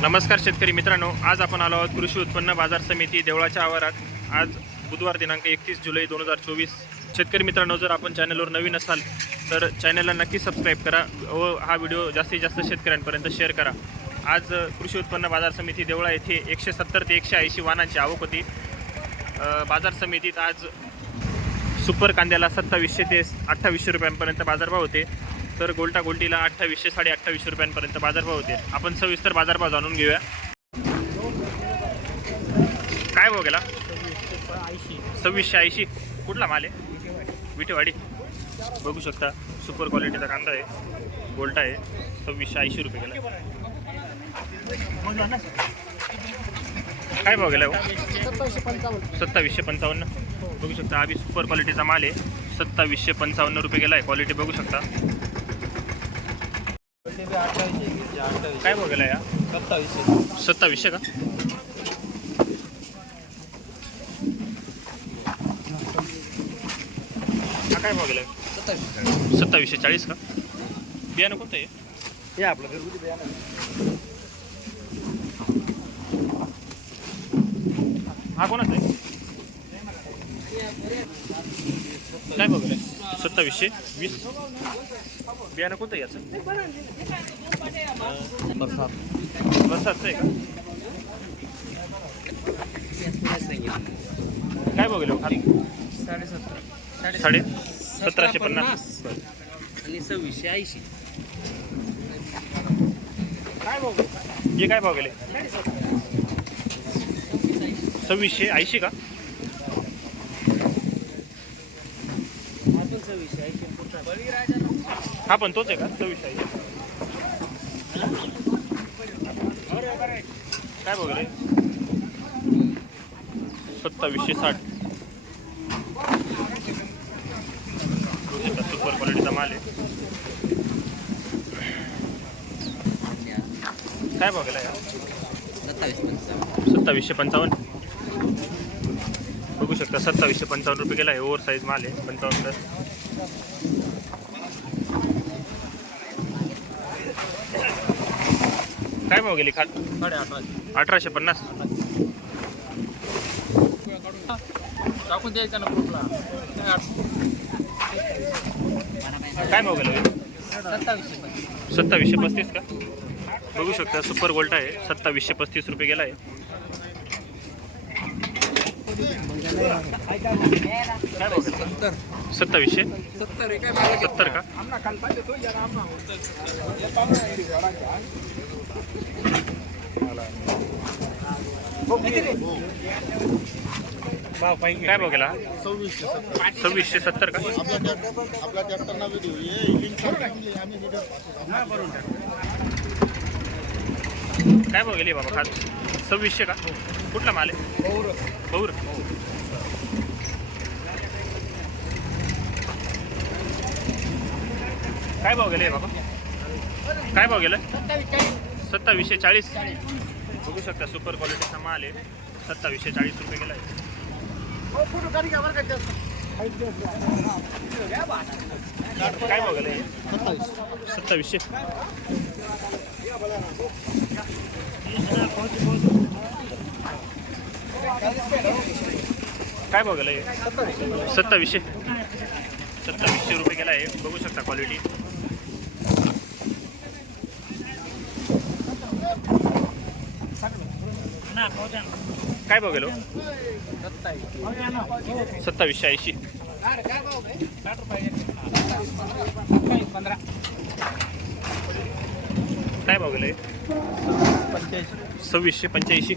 नमस्कार शेतकरी मित्रांनो आज आपण आलो आहोत कृषी उत्पन्न बाजार समिती देवळाच्या आवारात. आज बुधवार दिनांक एकतीस जुलै दोन हजार चोवीस. शेतकरी मित्रांनो जर आपण चॅनलवर नवीन असाल तर चॅनलला नक्की सबस्क्राईब करा व हा व्हिडिओ जास्तीत जास्त शेतकऱ्यांपर्यंत शेअर करा. आज कृषी उत्पन्न बाजार समिती देवळा येथे एकशे सत्तर ते एकशे ऐंशी वाहनांची आवक होती. बाजार समितीत आज सुपर कांद्याला सत्तावीसशे ते अठ्ठावीसशे रुपयांपर्यंत बाजारभाव होते. तर गोल्टा गोल्टीला अठ्ठावीसशे साडे अठ्ठावीसशे रुपयांपर्यंत बाजारभाव होते. आपण सविस्तर बाजारभाव जाणून घेऊया. काय भाव गेला? सव्वीसशे ऐंशी. कुठला माल आहे? विटेवाडी. बघू शकता सुपर क्वालिटीचा कांदा आहे. गोल्टा आहे. सव्वीसशे ऐंशी रुपये गेला. काय भाव गेला हो? सत्तावीसशे पंचावन्न. बघू शकता आम्ही सुपर क्वालिटीचा माल आहे. सत्तावीसशे पंचावन्न रुपये गेला आहे. क्वालिटी बघू शकता. काय भाव गेला या? सत्तावीसशे सत्तावीसशे का? हा काय भाव गेला सत्तावीसशे सत्तावीसशे चाळीस का? बियाणं कोणतं आहे? हे आपलं घरगुती बियाणं हा कोणाचा आहे काय भाव गेला सत्तावीसशे वीस. बियाणं कोणतं याचं? बरसात. बरसातचं आहे का? काय गेलो खाली. साडेसत्तर साडे सतराशे पन्नास. आणि सव्वीसशे ऐंशी. काय भाव हे काय भाव गेले सव्वीसशे ऐंशी का अजून सव्वीसशे ऐंशी पुढचा हा पण तोच आहे का सव्वीसशे आहे. काय भाव सत्तावीसशे साठ. सुपर क्वालिटीचा माल आहे. काय बघायला सत्तावीसशे पंचावन्न. बघू शकता सत्तावीसशे पंचावन्न रुपये गेला आहे ओव्हर साईज माल आहे पंचावन्न काय भाव गेली साडे अठराशे. अठराशे पन्नास. टाकून द्यायचा ना ग्रुपला काय भाव गेला? सत्तावीसशे सत्तावीसशे पस्तीस का? बघू शकता सुपर गोल्ट आहे. सत्तावीसशे पस्तीस रुपये गेला आहे. काय भाव गेला? सत्तर. सत्तावीसशे? सत्तर का? काय भाव गेला सव्वीसशे सत्तर का? आपला ट्रॅक्टर काय भाव गेली बाबा सव्वीसशे का? कुठला माल आहे? काय भाव गेले बाबा? काय भाव गेलं? सत्तावीसशे चाळीस. बघू शकता सुपर क्वालिटीचा माल आहे. सत्तावीसशे चाळीस रुपये गेला आहे. काय भाव गेलं सत्तावीसशे. काय भाव आहे? सत्तावीसशे. सत्तावीसशे रुपये गेला आहे. बघू शकता क्वालिटी काय भाव गेलो? सत्तावीसशे ऐंशी. काय भाव गेलं? सव्वीसशे पंच्याऐंशी.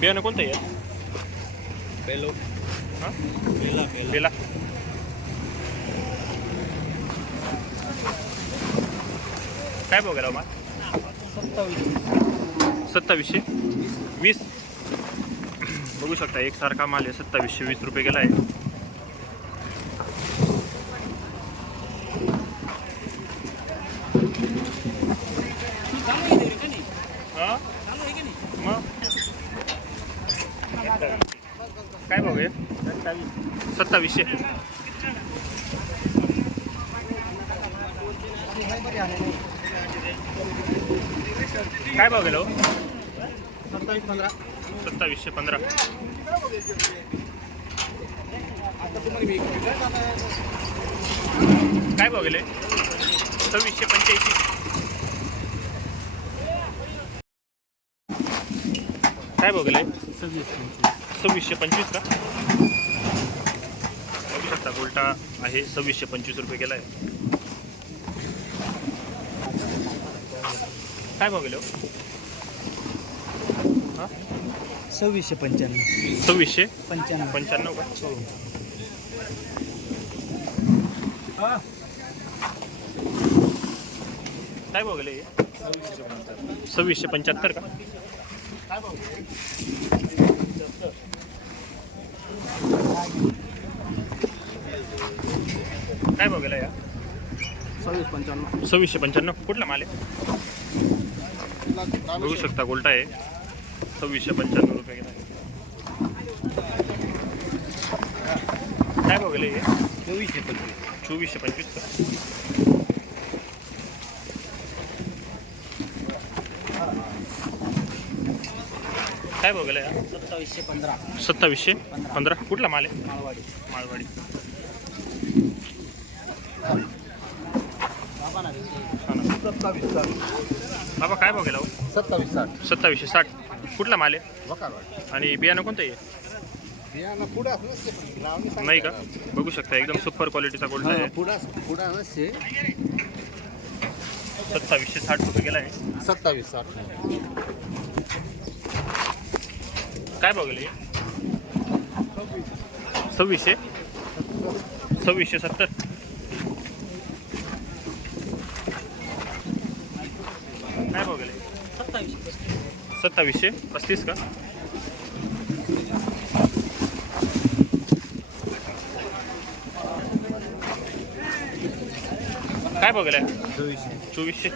बियाणं कोणतं आहे बेलो हां? बेला बेला काय भाव गेला हो माल? सत्तावीस. सत्तावीसशे. वीस. बघू शकता एकसारखा माल आहे सत्तावीसशे वीस रुपये गेला आहे. काय भाऊ आहे? सत्तावीसशे. काय भाव गेलो हो? सत्तावीसशे पंधरा. काय भाव गेले? सव्वीसशे पंच्याऐंशी. काय भाव गेले? सव्वीसशे पंचवीस का? बघू शकता उलटा आहे. सव्वीसशे पंचवीस रुपये गेला आहे काय भाव गेलो हो? हां सव्वीसशे पंच्याण्णव. सव्वीसशे? पंच्याण्णव. पंच्याण्णव का? काय भाव गेले? सव्वीसशे पंच्याहत्तर का? काय भाव? गेला या? सव्वीस पंच्याण्णव. सव्वीसशे पंच्याण्णव. कुठला माल आहे? बघू शकता गोल्टा आहे. सव्वीसशे पंच्याण्णव रुपये काय गेले हे? चोवीसशे पंचवीस. चोवीसशे पंचवीस का काय या? सत्तावीसशे पंधरा. सत्तावीसशे पंधरा कुठला माल आहे. सत्तावीस साठ बाबा काय गेला हो? सत्तावीस साठ. सत्तावीसशे साठ. कुठला माल आहे? वकारवाड आणि बियाणं कोणतं आहे? बियाणं पुढं असं नसते पण लावणी सांगते नाही का? बघू शकता एकदम सुपर क्वालिटीचा गोल्ड आहे. पुढं पुढं नसते सत्तावीसशे साठ रुपये गेला आहे. सत्तावीस साठ. काय गेले? सव्वीसशे? सव्वीसशे सत्तर काय भाव गेले सत्तावीसशे सत्तावीसशे. पस्तीस का? काय गेलाय? चोवीसशे. चोवीसशे.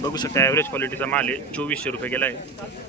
बघू शकता ॲव्हरेज क्वालिटीचा माल आहे. चोवीसशे रुपये गेला आहे